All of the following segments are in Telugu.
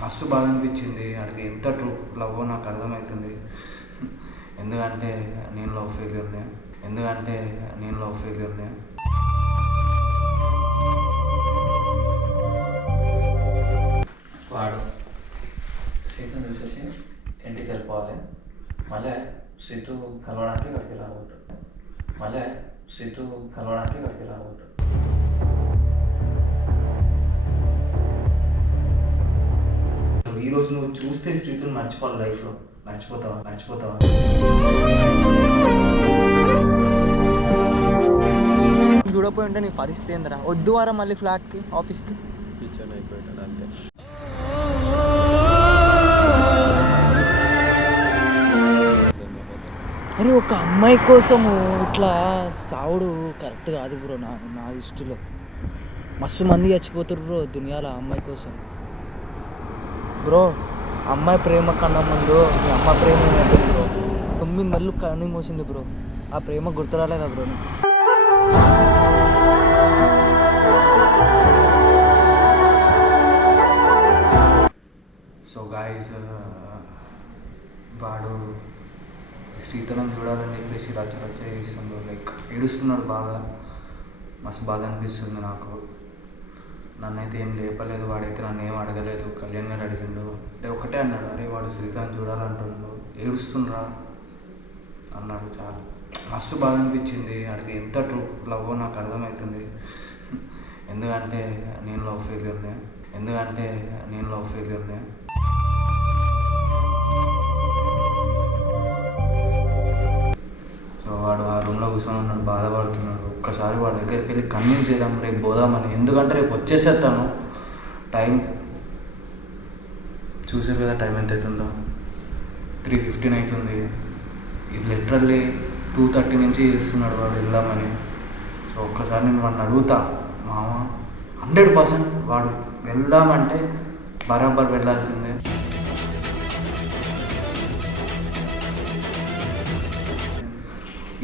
మస్తు బాధ అనిపించింది. అది ఎంత ట్రూ లవ్ నాకు అర్థమవుతుంది. ఎందుకంటే నేను లవ్ ఫెయిల్యూర్నే. వాడు సీతను చూసేసి ఇంటికి వెళ్ళిపోవాలి. మళ్ళీ సీతు కలవడానికి అక్కడికి రావద్దు. ఈరోజు నువ్వు చూస్తే శ్రీతుని మర్చిపోవాలి, లైఫ్లో మర్చిపోతావా? చూడపోయి ఉంటే నీ పరిస్థితి ఏందిరా? వద్దు వారా మళ్ళీ ఫ్లాట్కి, ఆఫీస్కి పిచ్చోని అయిపోయాడు అంతే. అరే ఒక అమ్మాయి కోసము ఇట్లా సావుడు కరెక్ట్ కాదు బ్రో. నా దృష్టిలో మస్తు మంది చచ్చిపోతారు బ్రో దునియాలో అమ్మాయి కోసం. బ్రో అమ్మాయి ప్రేమ కన్నా ముందు మీ అమ్మ ప్రేమ ఏమంటుంది బ్రో? 9 నెలలు కన్నీ మోసింది బ్రో. ఆ ప్రేమ గుర్తురాలేదా బ్రో? సో గాయస్, వాడు శ్రీతలను చూడాలని చెప్పేసి రచ్చ చేస్తుండు. లైక్ ఏడుస్తున్నాడు బాగా. మస్తు బాధ అనిపిస్తుంది నాకు. నన్నైతే ఏం లేపలేదు, వాడైతే నన్ను ఏం అడగలేదు. కళ్యాణ్ గారు అడిగిండు అంటే ఒకటే అన్నాడు, అరే వాడు శ్రీతను చూడాలంటుండు, ఏడుస్తుండ్రా అన్నాడు. చాలా మస్తు బాధ అనిపించింది. అది ఎంత ట్రూ లవ్ నాకు అర్థమవుతుంది. ఎందుకంటే నేను లవ్ ఫెయిల్యూర్నే. సో వాడు ఆ రూమ్లో కూర్చొని ఉన్నాడు, బాధపడుతున్నాడు. ఒక్కసారి వాడి దగ్గరికి వెళ్ళి కన్విన్స్ చేద్దాం, రేపు పోదామని. ఎందుకంటే రేపు వచ్చేసేస్తాను. టైం చూసారు కదా, టైం ఎంత అవుతుందో, 3:15 అవుతుంది. ఇది లిటరల్లీ 2:30 నుంచి చేస్తున్నాడు వాడు వెళ్దామని. సో ఒక్కసారి నేను వాడిని అడుగుతా, మామ 100% వాడు వెళ్దామంటే బరాబర్ వెళ్ళాల్సిందే.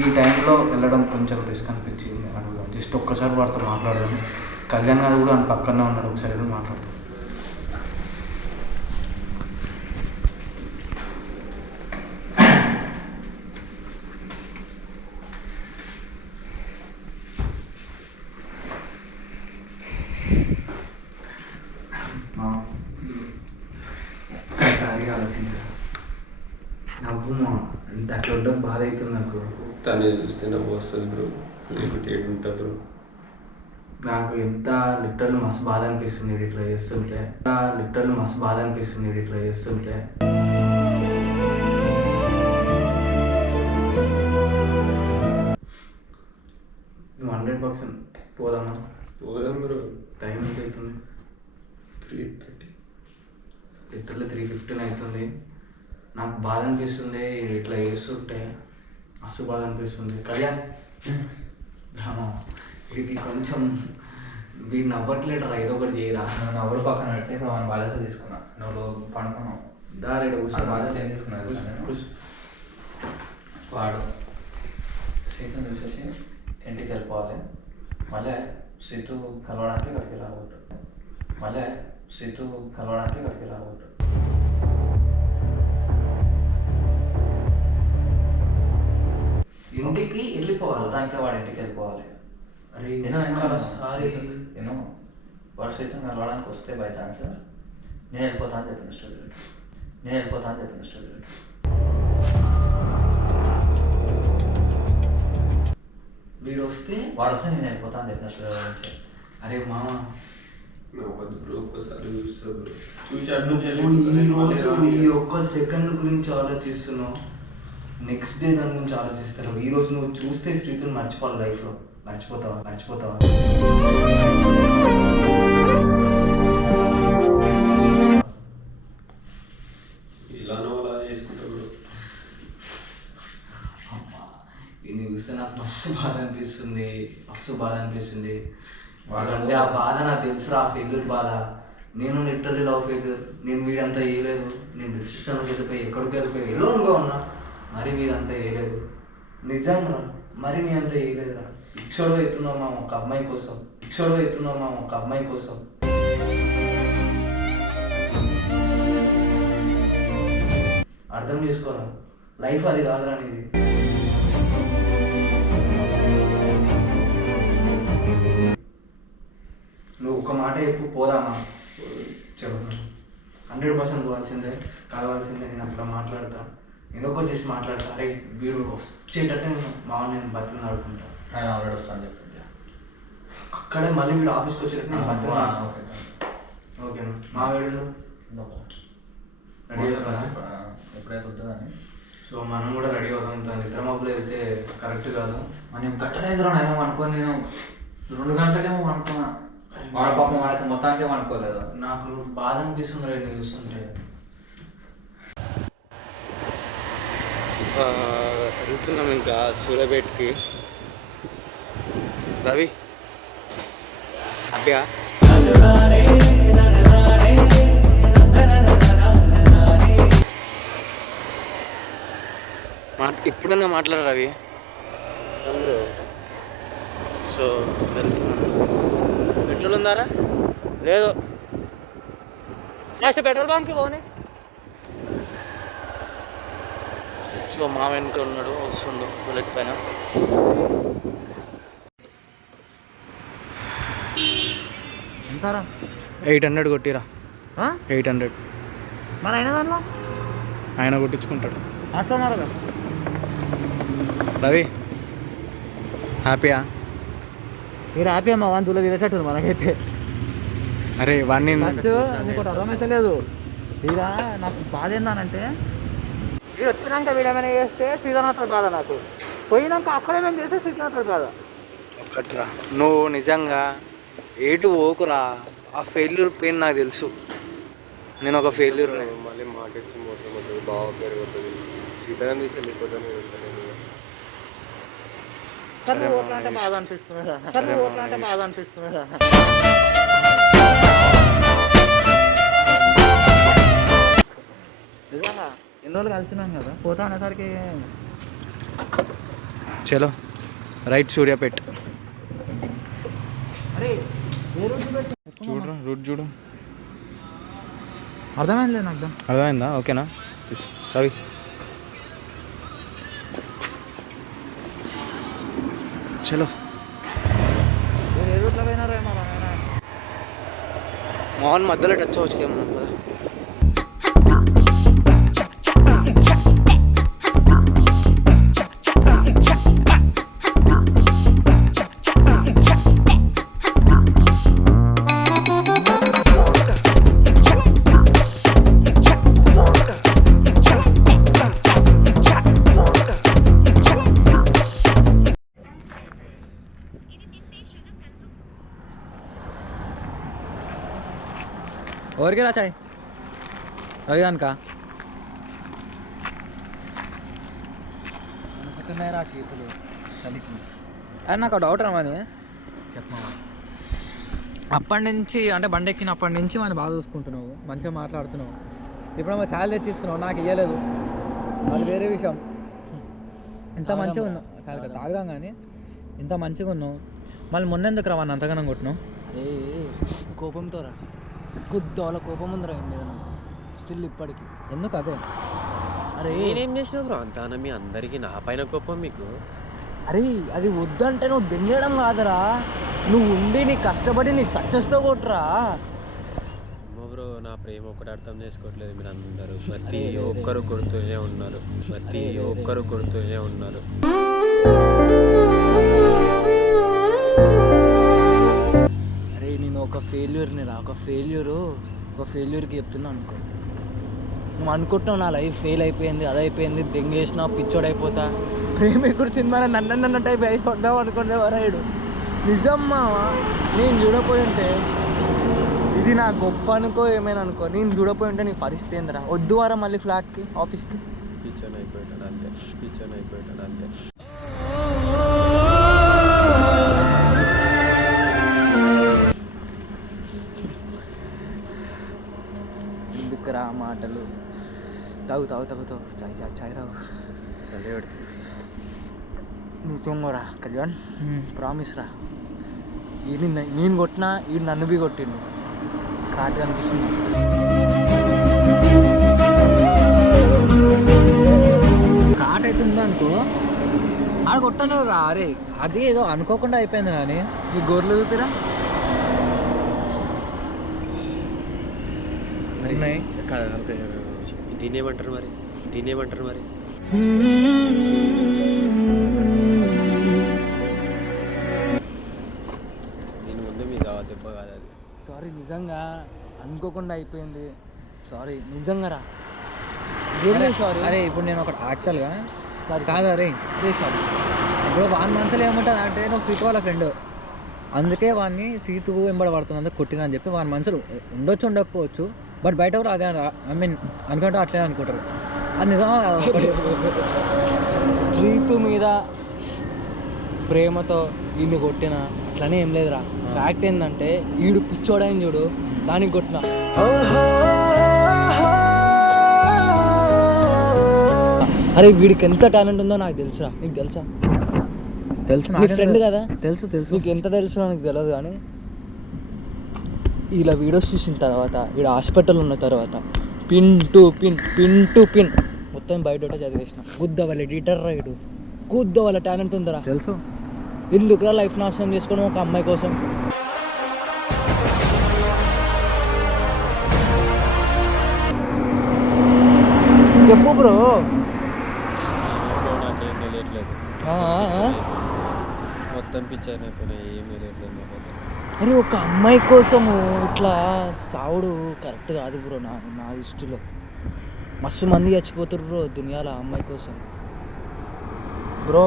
ఈ టైంలో వెళ్ళడం కొంచెం రిస్క్ అనిపించింది. అడుగుదాం, జస్ట్ ఒక్కసారి వాడితో మాట్లాడదాం. కళ్యాణ్ గారు కూడా ఆయన పక్కనే ఉన్నాడు, ఒకసారి వెళ్ళి మాట్లాడతాం. ఒక్కసారి ఆలోచించా, నవ్వుమా, అంత అట్లా ఉండడం బాధ అవుతుంది నాకు. తనే చూస్తే నవ్వు వస్తుంది బ్రో, లేకుంటే ఏడుంటా బ్రో. నాకు ఎంత లిటరల్ మస్తు బాధ అనిపిస్తుంది ఇట్లా చేస్తుంటే. నువ్వు 100% పోదామా? పోదాం బ్రో. టైం ఎంత అవుతుంది? 3:30. లిటరల్లీ 3:15 అవుతుంది. నాకు బాధ అనిపిస్తుంది ఇట్లా చేస్తుంటే, మస్తు బాధ అనిపిస్తుంది. కళ్యాణ్ వీడికి కొంచెం వీడు నవ్వట్లేడు రా, ఏదో ఒకటి చేయరా. నవ్వుడు పక్కన పెడితే ఇప్పుడు మన బాధ్యత తీసుకున్నా, నువ్వు పండుకున్నావు దారేడు బాధ్యత ఏం తీసుకున్నావు? వాడు సీతను చూసేసి ఇంటికి వెళ్ళిపోవాలి. మళ్ళీ సీతు కలవడానికి అక్కడికి రావద్దు. ఇంటికి వెళ్ళిపోవాలి. దానికి వాడి ఇంటికి వెళ్ళిపోవాలి. నేను వాడు సీతను కలవడానికి వస్తే బై ఛాన్స్ నేను వెళ్ళిపోతా అని చెప్పిన స్టూడెంట్. వీడు వస్తే వాడు వస్తే నేను వెళ్ళిపోతా అని చెప్పిన స్టూడెంట్. అరే మామ, బ్రో ఒక్కసారి చూస్తా బ్రో, చూసి ఈ ఒక్క సెకండ్ గురించి ఆలోచిస్తున్నావు, నెక్స్ట్ డే దాని గురించి ఆలోచిస్తాను. ఈరోజు నువ్వు చూస్తే శ్రీతుని మర్చిపోవాలి, లైఫ్లో మర్చిపోతావా? ఇలానో అలా చేసుకుంటా బ్రో. అమ్మా, దీన్ని చూస్తే నాకు మస్తు బాధ అనిపిస్తుంది. వాడంటే ఆ బాధ నాకు తెలుసురా, ఆ ఫెయిల్యూర్ బాధ. నేను లిటరల్లీ లవ్ ఫెయిల్యూర్. నేను వీడంతా వేయలేదు. నేను డిసిషన్కి వెళ్ళిపోయి ఎలోన్గా ఉన్నా. మరి వీరంతా వేయలేదు, నిజంగా మరి నీ అంతా వేయలేదురా. ఇచ్చోడు అవుతున్నావు మా ఒక అమ్మాయి కోసం. అర్థం చేసుకోరా, లైఫ్ అది కాదురా అనేది. నువ్వు ఒక మాట చెప్పు, పోదామా? చెప్పు, 100% పోవాల్సిందే, కలవాల్సిందే. నేను అట్లా మాట్లాడతా, ఏదో ఒకటి చేసి మాట్లాడతా. అరే వీడు వచ్చేటట్టే నేను బతిని ఆడుకుంటా. ఆయన ఆల్రెడీ వస్తాను చెప్పింది. అక్కడే మళ్ళీ వీడు ఆఫీస్కి వచ్చేటట్టు నేను బతిని ఓకేనా? మా వీడు రెడీ అవుతారా? ఎప్పుడైతే ఉంటుందని. సో మనం కూడా రెడీ అవుతాం. ఇంత నిద్ర మబ్బులు అయితే కరెక్ట్ కాదు. మనం కట్టలేదురా నేను అనుకోని, నేను 2 గంటలకేమో అనుకున్నా. వాడ పాపం వాడితే మొత్తానికే అనుకోలేదు. నాకు బాధ అనిపిస్తుంది రే నేను చూస్తుంటే. వెళ్తున్నాం ఇంకా సూర్యాపేటకి. రవి హ్యాపీగా ఇప్పుడన్నా మాట్లాడు రవి. సో వెళ్తున్నాం. పెట్రోల్ ఉందారా? లేదు, నెక్స్ట్ పెట్రోల్ బంక్కి పోనీ. సో మా వెనుక ఉన్నాడు, వస్తుండు బుల్లెట్ పైన. ఎంతారా? 800 కొట్టిరా. 800 మరి అయిన దాంట్లో ఆయన కొట్టించుకుంటాడు. అట్లా ఉన్నారు రవి హ్యాపీయా? మీరు హ్యాపీ అమ్మా, వన్ తులో తినేటట్టు మనకైతే. అరే వాడిని ఫస్ట్ ఇంకోటి అర్థమైతే లేదు. వీరా నాకు బాధ ఏందానంటే, వీడు వచ్చినాక వీడేమైనా చేస్తే శ్రీధర్నాథ్ బాధ, నాకు పోయినాక అక్కడేమైనా చేస్తే శ్రీధర్నాథ్ బాధ. ఒక్కట్రా, నువ్వు నిజంగా ఏటు పోకురా. ఆ ఫెయిల్యూర్ పెయిన్ నాకు తెలుసు. నేను ఒక ఫెయిల్యూర్. మళ్ళీ మార్కెట్స్ మోసం అవుతుంది, బాగా పెరుగుతుంది. సీతారాం తీసి వెళ్ళిపోతాను. సరే ఓట్లా అంటే బాధ అనిపిస్తున్నాడా? సరే ఓట్లా అంటే బాధ అనిపిస్తున్నాడా? నిజంగా ఎన్ని రోజులు కలిసినాం కదా, పోతా అనేసరికి చలో రైట్ సూర్యాపేట. అరే ఏ రోజు చూడరా, రూట్ చూడు. అర్థమైంది నాకు. అర్థమైందా? ఓకేనా రవి? చలో. ఏ రూట్లో పోయినారో ఏమో మోహన్ మధ్యలో టచ్ అవ్వచ్చు మనం కదా. ఎవరికి రా చాయ్? రవి కనుక అనుకుంటున్నాయి చేతులు చలికి. అది నాకు డౌట్ రమ్మని చెప్పమా. అప్పటి నుంచి అంటే బండి ఎక్కినప్పటి నుంచి మనం బాగా చూసుకుంటున్నావు, మంచిగా మాట్లాడుతున్నావు. ఇప్పుడు మా ఛాయలు తెచ్చిస్తున్నావు, నాకు ఇవ్వలేదు, అది వేరే విషయం. ఇంత మంచిగా ఉన్నావు కాదు కదా, తాగుదాం కానీ ఇంత మంచిగా ఉన్నావు. మళ్ళీ మొన్నెందుకు రా వాడిని అంతగానం కొట్టినావు? కోపంతో రా, కొద్ది వాళ్ళ కోపం ఉందిరా మీద నాకు స్టిల్ ఇప్పటికి. ఎందుకు అదే? అరే నేనేం చేసినా బ్రో అంతా మీ అందరికీ నా పైన కోపం మీకు? అరే అది వద్దంటే నువ్వు దెంగేయడం కాదురా, నువ్వు ఉండి నీ కష్టపడి నీ సక్సెస్తో కొట్టురా. బ్రో నా ప్రేమ ఒకటి అర్థం చేసుకోవట్లేదు మీరు అందరూ. ప్రతి ఒక్కరు కొడుతూనే ఉన్నారు, ప్రతి ఒక్కరు కొడుతూనే ఉన్నారు. అరే నేను ఒక ఫెయిల్యూర్ని రా, ఒక ఫెయిల్యూర్కి చెప్తున్నా అనుకో. నువ్వు అనుకుంటున్నావు నా లైఫ్ ఫెయిల్ అయిపోయింది, అదైపోయింది, దెంగేసినా పిచ్చోడైపోతా, ప్రేమికుడు సినిమా నన్ను టైప్ అయిపోతావు అనుకుంటే వరాయుడు. నిజమ్మా, నేను చూడపోయి ఉంటే ఇది నా గొప్ప అనుకో, ఏమైనా అనుకో, నేను చూడపోయి ఉంటే నీ పరిస్థితి ఏందిరా? వద్దు వారా మళ్ళీ ఫ్లాట్కి, ఆఫీస్కి. పిచ్చోన్ అయిపోయాడు అంతే, పిచ్చోన్ అయిపోయాడు అంతే. ఎందుకురా మాటలు? తాగు చాయ్ తాగు. నువ్వు తొంగరా కళ్యాణ్, ప్రామిస్ రా. ఇది నేను కొట్టినా ఇది నన్ను బి కొట్టిండు, కాటుగా అనిపిస్తుంది. అనుకో ఆడ కొట్టలేదు రా. అరే అది ఏదో అనుకోకుండా అయిపోయింది కానీ ఈ గోర్లు చూపిరా ఉన్నాయి. దీన్ని ఏమంటారు మరి దీని ముందు మీద దెబ్బ కాదు అది. సారీ నిజంగా అనుకోకుండా అయిపోయింది. సారీ నిజంగా రా. సారీ. అరే ఇప్పుడు నేను ఒకటి యాక్చువల్గా సారీ కాదు. అరే సారీ. ఇప్పుడు వాని మనసులో ఏముంటుంది అంటే నువ్వు సీతు వాళ్ళ ఫ్రెండ్, అందుకే వాడిని సీతు వెంబడి పడుతున్నందుకు కొట్టినా అని చెప్పి వాని మనసులు ఉండొచ్చు ఉండకపోవచ్చు. బట్ బయట కూడా అదే ఐ మీన్ అనుకుంటే అట్లే అనుకుంటారు. అది నిజమా కాదు. శ్రీతు మీద ప్రేమతో ఈయన్ని కొట్టిన అట్లనే ఏం లేదురా. ఫ్యాక్ట్ ఏంటంటే ఈడు పిచ్చోడని చూడు దానికి కొట్టిన. అరే వీడికి ఎంత టాలెంట్ ఉందో నాకు తెలుసురా. నీకు తెలుసా? తెలుసు నీ ఫ్రెండ్ కదా. తెలుసు నీకు ఎంత తెలుసు నాకు తెలియదు కానీ ఇలా వీడియోస్ చూసిన తర్వాత వీడు హాస్పిటల్ ఉన్న తర్వాత పిన్ టు పిన్ మొత్తం బయట చదివేసిన. గుద్ద వాళ్ళ ఎడిటర్ రైడు గుద్ద వాళ్ళ టాలెంట్ ఉందరా. తెలుసు. ఎందుకురా లైఫ్ నాశనం చేసుకోవడం ఒక అమ్మాయి కోసం? చెప్పు బ్రో. నాకేం తెలియట్లేదు, మొత్తం పిక్చర్ అయిపోయినాయి, ఏం తెలియట్లేదు నాకైతే. అరే ఒక అమ్మాయి కోసము ఇట్లా సావుడు కరెక్ట్ కాదు బ్రో. నా దృష్టిలో మస్తు మంది చచ్చిపోతుర్రు బ్రో దునియాలో అమ్మాయి కోసం. బ్రో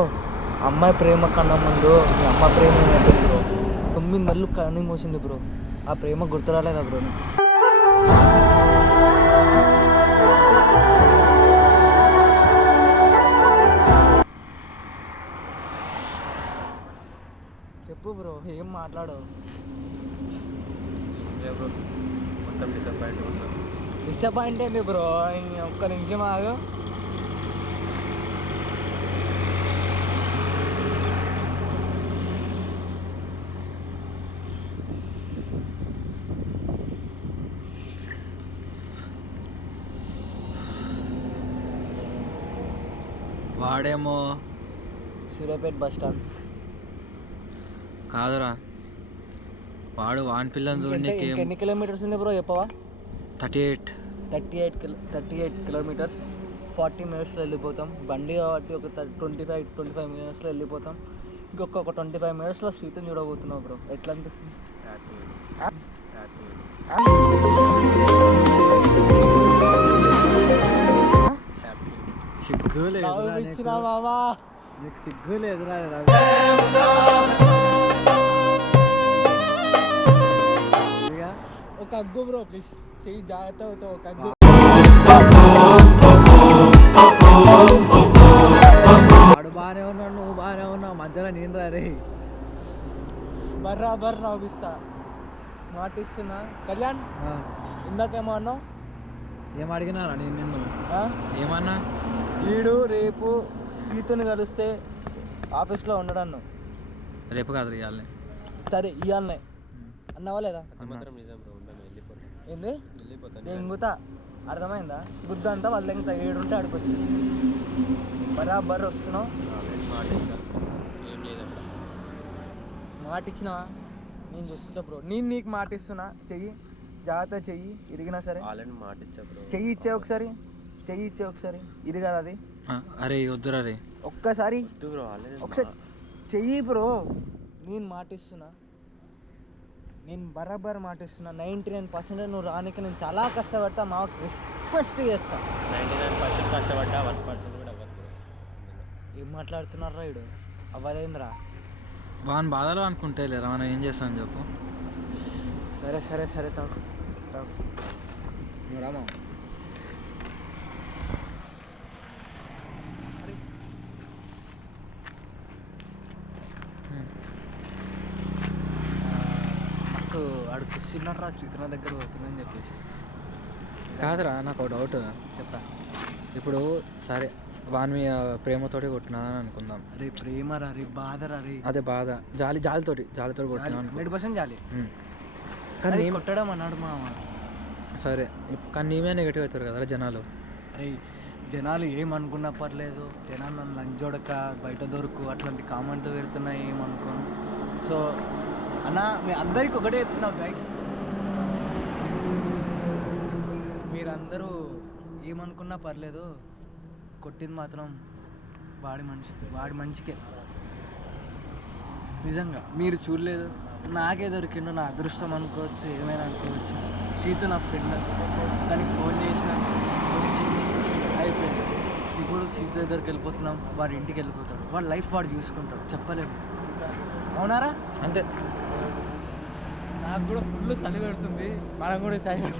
అమ్మాయి ప్రేమ కన్నా ముందు మీ అమ్మ ప్రేమ ఏమంటుంది బ్రో? 9 నెలలు కన్నీ మోసింది బ్రో. ఆ ప్రేమ గుర్తురాలేదా బ్రో? చెప్పు బ్రో, ఏం మాట్లాడవు? మొత్తం డిసప్పాయింట్ ఉన్నాను. డిసప్పాయింట్ ఏంది బ్రో? ఒక్క నిమిషం ఆగు. వాడేమో సూర్యాపేట బస్ స్టాండ్ కాదురా, వాడు వాని పిల్లని చూడడానికి ఎన్ని కిలోమీటర్స్ ఉంది బ్రో చెప్పవా? 38 కిలోమీటర్స్. 40 మినిట్స్లో వెళ్ళిపోతాం. బండి కాబట్టి ఒక 25 మినిట్స్లో వెళ్ళిపోతాం. ఇంకొక 25 మినిట్స్లో శ్రీతని చూడబోతున్నావు బ్రో. ఎట్లా అనిపిస్తుంది? సిగ్గు లేదు మామా, నీకు సిగ్గు లేదురా. ఒక అగ్గు బ్రో ప్లీజ్ చెయ్యి జాగ్రత్త. ఒక అగ్గు. వాడు బాగానే ఉన్నాడు, నువ్వు బాగానే ఉన్నావు, మధ్యలో నేను రా రే. బర్రాబర్ నవ్విస్తా, మాటిస్తున్నా. కళ్యాణ్ ఇందాకేమో అన్నావు? ఏం అడిగినారా నేను నిన్ను? ఏమన్నా? వీడు రేపు శ్రీతుని కలిస్తే ఆఫీస్లో ఉండడన్ను. రేపు కాదు ఇవ్వాలి. సరే ఇవ్వాలనే అన్నావా లేదా? మాత్రం నిజం బ్రో, ఉండను, వెళ్ళిపోతాను. ఏంది? వెళ్ళిపోతాను. నేను ఇంగుతా, అర్థమైందా? గుద్ద అంతా వాళ్ళ ఇంకా 7 ఉంటే ఆడికొచ్చి బరాబర్ వస్తున్నావు. మాట ఇచ్చాను, ఏం లేదక్కడ. మాట ఇచ్చినావా? నేను చూసుకుంటా బ్రో. నేను నీకు మాట ఇస్తున్నా, చెయ్యి జాగ్రత్త, చెయ్యి ఇరిగినా సరే. ఆల్రెడీ మాట ఇచ్చా బ్రో. చెయ్యి ఇచ్చే ఒకసారి, చెయ్యి ఇచ్చే ఒకసారి. ఇది కదా అది. అరే వద్దురా రే, ఒక్కసారి వద్దు బ్రో, ఆల్రెడీ ఒకసారి చెయ్యి బ్రో. నేను మాట ఇస్తున్నా, నేను బరాబర్ మాట ఇస్తున్నా. 99% నువ్వు రానికి నేను చాలా కష్టపడతా. మాకు రిక్వెస్ట్ చేస్తా. 99% కష్టపడ్డా, 1% కూడా అవ్వదు. ఏం మాట్లాడుతున్నారా వీడు? అవ్వదేంద్రా. వాని బాధలో అనుకుంటే లేరా, మనం ఏం చేస్తామని చెప్పు. సరే సరే సరే తాకు తాకు. నువ్వు రామా. మస్తు ఆడు కూర్చున్నారా శ్రీకరణ దగ్గర పోతుందని చెప్పేసి. కాదురా, నాకు ఒక డౌట్ చెప్తా. ఇప్పుడు సరే వాని ప్రేమతోటి కొట్టినాదని అనుకుందాం. రే ప్రేమరా, రే బాధరా, రే అదే బాధ, జాలితోటి కొట్టినా 100% జాలి. కానీ అది కొట్టడం అన్నాడు మామ. సరే కానీ నీమే నెగిటివ్ అవుతారు కదా జనాలు. అరే జనాలు ఏమనుకున్నా పర్లేదు, జనాలు నన్ను లంచోడక బయట దొరుకు అట్లాంటి కామెంట్లు పెడుతున్నా ఏమనుకోను. సో అన్న మీ అందరికి ఒకటే చెప్తున్నావు గైస్, మీరందరూ ఏమనుకున్నా పర్లేదు, కొట్టింది మాత్రం వాడి మంచికే. నిజంగా మీరు చూడలేదు, నాకే దొరికిండు, నా అదృష్టం అనుకోవచ్చు, ఏమైనా అనుకోవచ్చు. శ్రీతు నా ఫ్రెండ్, దానికి ఫోన్ చేసిన వచ్చి అయిపోయింది. ఇప్పుడు సీత దగ్గరికి వెళ్ళిపోతున్నాం, వాడి ఇంటికి వెళ్ళిపోతాడు, వాడి లైఫ్ వాడు చూసుకుంటాడు, చెప్పలేము. అవునారా? అంతే. నాకు కూడా ఫుల్ చలి పెడుతుంది, మనం కూడా చలి